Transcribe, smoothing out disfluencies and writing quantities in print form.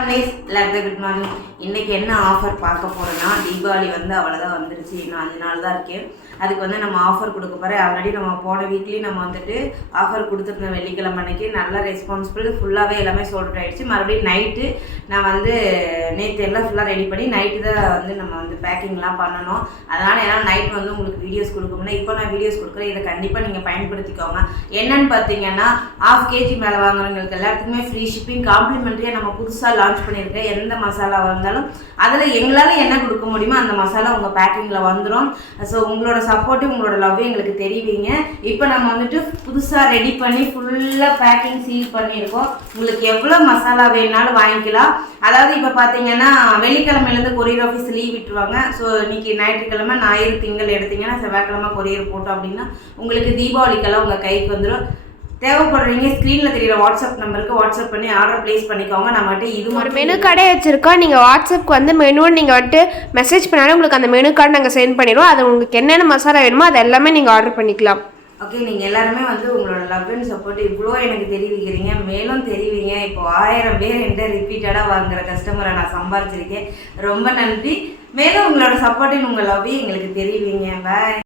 எல்லாருக்கும் good morning. இன்றைக்கி என்ன ஆஃபர் பார்க்க போகிறோன்னா, தீபாவளி அவ்வளோதான் வந்துருச்சு. இன்னும் 5 நாள் தான் இருக்கேன். அதுக்கு நம்ம ஆஃபர் கொடுக்க போகிறேன். ஆல்ரெடி நம்ம போன வீக்லி நம்ம வந்துட்டு ஆஃபர் கொடுத்துருந்தோம். வெள்ளிக்கிழமை அன்னைக்கு நல்ல ரெஸ்பான்சிபிள், ஃபுல்லாகவே எல்லாமே சோல்ட் ஆகிடுச்சு. மறுபடியும் நைட்டு நான் நேற்று எல்லாம் ஃபுல்லாக ரெடி பண்ணி நைட்டு தான் நம்ம பேக்கிங்லாம் பண்ணணும். அதனால் ஏன்னா நைட் உங்களுக்கு வீடியோஸ் கொடுக்கணும்னா இப்போ நான் வீடியோஸ் கொடுக்குறேன். இதை கண்டிப்பாக நீங்கள் பயன்படுத்திக்கோங்க. என்னன்னு பார்த்தீங்கன்னா, 1/2 kg மேலே வாங்குறவங்களுக்கு எல்லாத்துக்குமே ஃப்ரீ ஷிப்பிங், காம்ப்ளிமெண்ட்ரியாக நம்ம புதுசாக லான்ச் பண்ணியிருக்கேன். எந்த மசாலா வந்தாலும் அதில் எங்களால் என்ன கொடுக்க முடியுமோ அந்த மசாலா உங்கள் பேக்கிங்கில் வந்துடும். ஸோ உங்களோட சப்போர்ட்டு, உங்களோட லவ் எங்களுக்கு தெரிவிங்க. இப்போ நம்ம புதுசாக ரெடி பண்ணி ஃபுல்லாக பேக்கிங் சீல் பண்ணியிருக்கோம். உங்களுக்கு எவ்வளோ மசாலா வேணுனாலும் வாங்கிக்கலாம். அதாவது இப்போ பார்த்தீங்கன்னா, வெள்ளிக்கிழமையிலேருந்து கொரியர் ஆஃபீஸ் லீவ் விட்டுருவாங்க. ஸோ இன்றைக்கி ஞாயிற்றுக்கிழமை, ஞாயிறு, திங்கள் எடுத்திங்கன்னா செவ்வாய்க்கிழமை கொரியர் போட்டோம் அப்படின்னா உங்களுக்கு தீபாவளிக்கெல்லாம் உங்கள் கைக்கு வந்துடும். தேவைப்படுறீங்க ஸ்க்ரீனில் தெரியுற வாட்ஸ்அப் நம்பருக்கு வாட்ஸ்அப் பண்ணி ஆர்டர் ப்ளேஸ் பண்ணிக்கோங்க. நம்மகிட்ட இது ஒரு மெனு கார்டே வச்சுருக்கோம். நீங்கள் வாட்ஸ்அப்க்கு மெனுன்னு நீங்கள் மெசேஜ் பண்ணாலும் உங்களுக்கு அந்த மெனு கார்டு நாங்கள் சென்ட் பண்ணிடுவோம். அது உங்களுக்கு என்னென்ன மசாலா வேணுமோ அது எல்லாமே நீங்கள் ஆர்டர் பண்ணிக்கலாம். ஓகே, நீங்கள் எல்லாருமே உங்களோட லவ் அண்ட் சப்போர்ட் இவ்வளோ எனக்கு தெரிவிக்கிறீங்க. மேலும் தெரிவிங்க. இப்போ 1000 பேர் என்கிட்ட ரிப்பீட்டடாக வாங்குகிற கஸ்டமரை நான் சம்பாரிச்சிருக்கேன். ரொம்ப நன்றி. மேலும் உங்களோட சப்போர்ட்டின், உங்கள் லவ்வையும் எங்களுக்கு தெரிவிங்க. பாய்.